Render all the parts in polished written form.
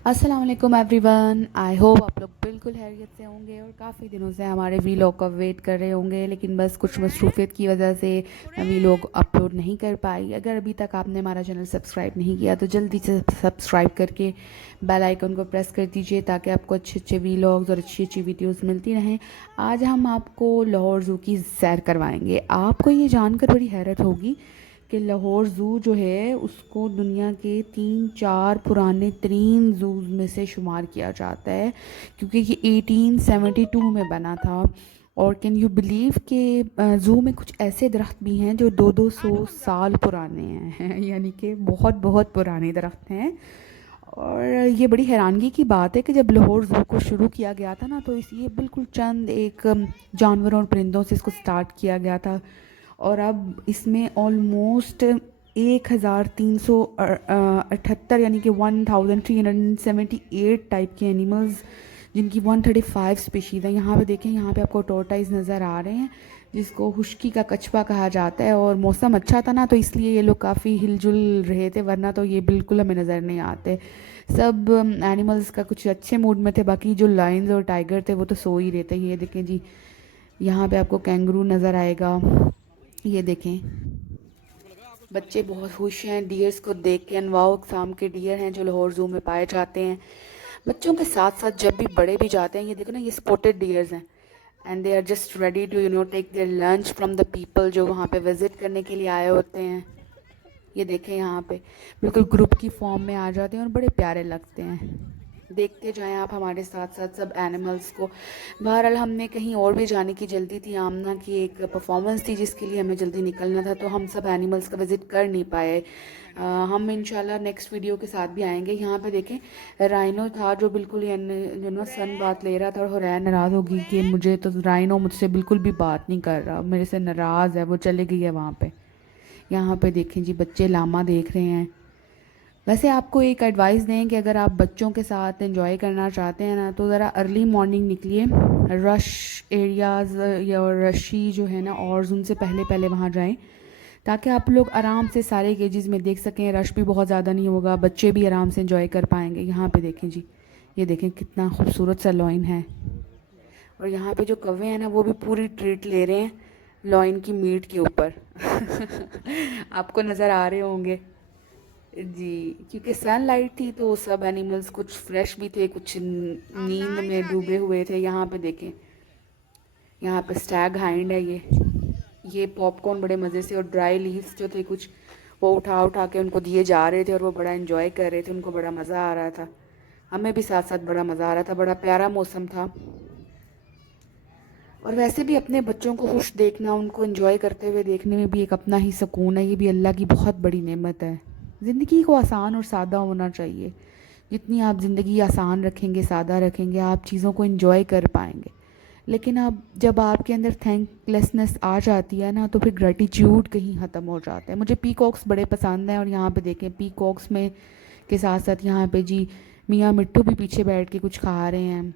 अस्सलाम वालेकुम everyone. I hope आप लोग बिल्कुल खैरियत से होंगे और काफ़ी दिनों से हमारे वीलॉग का वेट कर रहे होंगे, लेकिन बस कुछ मसरूफियत की वजह से मैं वीलॉग अपलोड नहीं कर पाई। अगर अभी तक आपने हमारा चैनल सब्सक्राइब नहीं किया तो जल्दी से सब्सक्राइब करके बेल आइकन को प्रेस कर दीजिए ताकि आपको अच्छे अच्छे वीलॉग्स और अच्छी अच्छी वीडियोस मिलती रहें। आज हम आपको लाहौर ज़ू की सैर करवाएंगे। आपको ये जानकर बड़ी हैरत होगी कि लाहौर ज़ू जो है उसको दुनिया के 3-4 पुराने तरीन ज़ूज़ में से शुमार किया जाता है, क्योंकि ये 1872 में बना था। और कैन यू बिलीव कि ज़ू में कुछ ऐसे दरख्त भी हैं जो 200 साल पुराने हैं यानी कि बहुत बहुत पुराने दरख्त हैं। और ये बड़ी हैरानगी की बात है कि जब लाहौर ज़ू को शुरू किया गया था ना, तो इस ये बिल्कुल चंद एक जानवरों और परिंदों से इसको स्टार्ट किया गया था। और अब इसमें ऑलमोस्ट 1378 यानी कि 1378 टाइप के एनिमल्स, जिनकी 135 स्पीशीज़ हैं। यहाँ पे देखें, यहाँ पे आपको टोर्टाइज नज़र आ रहे हैं जिसको खुश्की का कछवा कहा जाता है। और मौसम अच्छा था ना, तो इसलिए ये लोग काफ़ी हिलजुल रहे थे, वरना तो ये बिल्कुल हमें नज़र नहीं आते। सब एनिमल्स का कुछ अच्छे मूड में थे, बाकी जो लायंस और टाइगर थे वो तो सो ही रहे थे। ये देखें जी, यहाँ पे आपको कैंगरू नज़र आएगा। ये देखें, बच्चे बहुत खुश हैं डियर्स को देख के। अनवाह अक़साम के डियर हैं जो लाहौर ज़ू में पाए जाते हैं। बच्चों के साथ साथ जब भी बड़े भी जाते हैं, ये देखो ना, ये स्पॉटेड डियर्स हैं and they are just ready to take their lunch from the people जो वहाँ पे विज़िट करने के लिए आए होते हैं। ये देखें, यहाँ पे बिल्कुल ग्रुप की फॉर्म में आ जाते हैं और बड़े प्यारे लगते हैं। देखते जाएं आप हमारे साथ साथ सब एनिमल्स को। बहरहाल हमने कहीं और भी जाने की जल्दी थी, आमना की एक परफॉर्मेंस थी जिसके लिए हमें जल्दी निकलना था, तो हम सब एनिमल्स का विज़िट कर नहीं पाए। हम इंशाल्लाह नेक्स्ट वीडियो के साथ भी आएंगे। यहाँ पे देखें, राइनो था जो बिल्कुल सन बात ले रहा था, और हुरैन नाराज़ होगी कि मुझे तो राइनो मुझसे बिल्कुल भी बात नहीं कर रहा, मेरे से नाराज़ है, वो चले गई है वहाँ पे। यहाँ पे देखें जी, बच्चे लामा देख रहे हैं। वैसे आपको एक एडवाइस दें कि अगर आप बच्चों के साथ एंजॉय करना चाहते हैं ना, तो ज़रा अर्ली मॉर्निंग निकलिए। रश एरियाज़ या रशी जो है ना, और उनसे पहले पहले वहाँ जाएं ताकि आप लोग आराम से सारे गेजेस में देख सकें। रश भी बहुत ज़्यादा नहीं होगा, बच्चे भी आराम से एंजॉय कर पाएंगे। यहाँ पे देखें जी, ये देखें कितना खूबसूरत सा लॉइन है। और यहाँ पे जो कौवे हैं ना, वो भी पूरी ट्रीट ले रहे हैं लॉइन की मीट के ऊपर आपको नज़र आ रहे होंगे जी, क्योंकि सनलाइट थी तो सब एनिमल्स कुछ फ्रेश भी थे, कुछ नींद में डूबे हुए थे। यहाँ पे देखें, यहाँ पे स्टैग हाइंड है। ये पॉपकॉर्न बड़े मज़े से और ड्राई लीव्स जो थे कुछ, वो उठा उठा के उनको दिए जा रहे थे और वो बड़ा एंजॉय कर रहे थे, उनको बड़ा मज़ा आ रहा था। हमें भी साथ साथ बड़ा मज़ा आ रहा था, बड़ा प्यारा मौसम था। और वैसे भी अपने बच्चों को खुश देखना, उनको एंजॉय करते हुए देखने में भी एक अपना ही सुकून है। ये भी अल्लाह की बहुत बड़ी नेमत है। ज़िंदगी को आसान और सादा होना चाहिए। जितनी आप ज़िंदगी आसान रखेंगे, सादा रखेंगे, आप चीज़ों को एंजॉय कर पाएंगे। लेकिन अब जब आपके अंदर थैंकलेसनेस आ जाती है ना, तो फिर ग्रेटिट्यूड कहीं ख़त्म हो जाता है। मुझे पीकॉक्स बड़े पसंद हैं, और यहाँ पे देखें, पीकॉक्स में के साथ साथ यहाँ पे जी मियाँ मिट्टू भी पीछे बैठ के कुछ खा रहे हैं।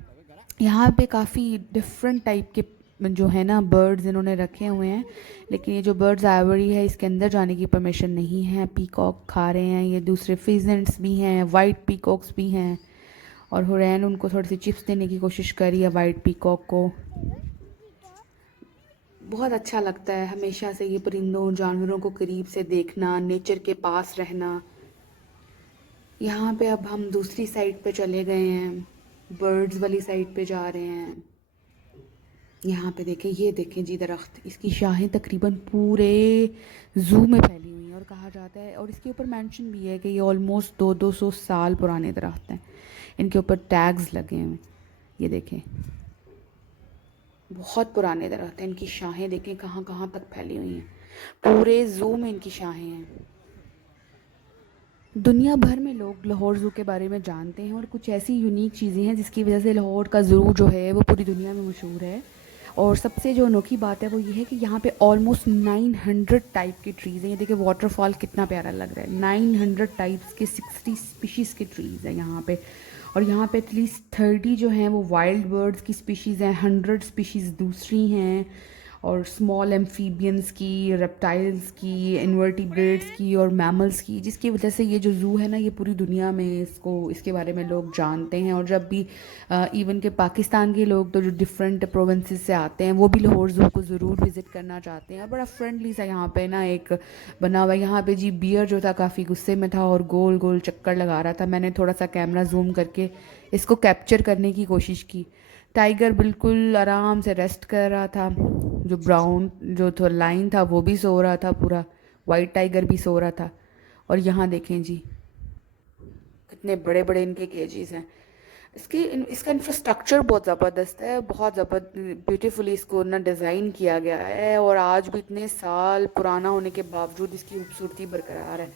यहाँ पे काफ़ी डिफरेंट टाइप के जो है ना बर्ड्स इन्होंने रखे हुए हैं, लेकिन ये जो बर्ड्स आइवरी है इसके अंदर जाने की परमिशन नहीं है। पीकॉक खा रहे हैं, ये दूसरे फिजेंट्स भी हैं, वाइट पीकॉक्स भी हैं। और हुरैन उनको थोड़ी सी चिप्स देने की कोशिश करी है वाइट पीकॉक को। बहुत अच्छा लगता है हमेशा से ये परिंदों जानवरों को करीब से देखना, नेचर के पास रहना। यहाँ पे अब हम दूसरी साइड पे चले गए हैं, बर्ड्स वाली साइड पे जा रहे हैं। यहाँ पे देखें, ये देखें जी दरख्त, इसकी शाखें तकरीबन पूरे ज़ू में फैली हुई हैं। और कहा जाता है, और इसके ऊपर मेंशन भी है कि ये ऑलमोस्ट 200 साल पुराने दरख्त हैं। इनके ऊपर टैग्स लगे हैं। ये देखें, बहुत पुराने दरख्त हैं। इनकी शाखें देखें कहाँ कहाँ तक फैली हुई हैं, पूरे ज़ू में इनकी शाखें हैं। दुनिया भर में लोग लाहौर ज़ू के बारे में जानते हैं, और कुछ ऐसी यूनिक चीज़ें हैं जिसकी वजह से लाहौर का ज़ू जो है वो पूरी दुनिया में मशहूर है। और सबसे जो अनोखी बात है वो ये है कि यहाँ पे ऑलमोस्ट 900 टाइप के ट्रीज़ हैं। ये देखिए वाटरफॉल कितना प्यारा लग रहा है। 900 टाइप्स के 60 स्पीशीज़ के ट्रीज़ हैं यहाँ पे। और यहाँ पे एटलीस्ट 30 जो हैं वो वाइल्ड बर्ड्स की स्पीशीज़ हैं, 100 स्पीशीज़ दूसरी हैं। और स्मॉल एम्फीबियंस की, रेप्टाइल्स की, इन्वर्टिब्रेट्स की और मैमल्स की, जिसकी वजह से ये जो ज़ू है ना, ये पूरी दुनिया में इसके बारे में लोग जानते हैं। और जब भी इवन के पाकिस्तान के लोग तो जो डिफरेंट प्रोविंसेस से आते हैं वो भी लाहौर ज़ू को ज़रूर विज़िट करना चाहते हैं। बड़ा फ्रेंडली सा यहाँ पे ना एक बना हुआ है। यहाँ पे जी बियर जो था काफ़ी गुस्से में था और गोल गोल चक्कर लगा रहा था। मैंने थोड़ा सा कैमरा जूम करके इसको कैप्चर करने की कोशिश की। टाइगर बिल्कुल आराम से रेस्ट कर रहा था। जो ब्राउन जो तो लाइन था वो भी सो रहा था पूरा, वाइट टाइगर भी सो रहा था। और यहाँ देखें जी कितने बड़े बड़े इनके केजेस हैं। इसका इंफ्रास्ट्रक्चर बहुत ज़बरदस्त है, बहुत ब्यूटीफुली इसको ना डिज़ाइन किया गया है। और आज भी इतने साल पुराना होने के बावजूद इसकी खूबसूरती बरकरार है।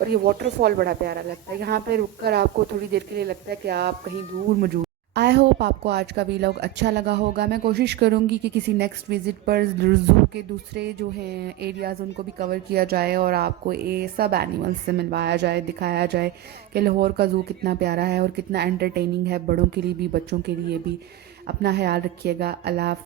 और ये वाटरफॉल बड़ा प्यारा लगता है। यहाँ पे रुककर आपको थोड़ी देर के लिए लगता है कि आप कहीं दूर मौजूद। आई होप आपको आज का वीलॉग अच्छा लगा होगा। मैं कोशिश करूँगी कि किसी नेक्स्ट विज़िट पर ज़ू के दूसरे जो हैं एरियाज़ उनको भी कवर किया जाए और आपको ये सब एनिमल्स से मिलवाया जाए, दिखाया जाए कि लाहौर का ज़ू कितना प्यारा है और कितना एंटरटेनिंग है, बड़ों के लिए भी बच्चों के लिए भी। अपना ख्याल रखिएगा। अल्लाह।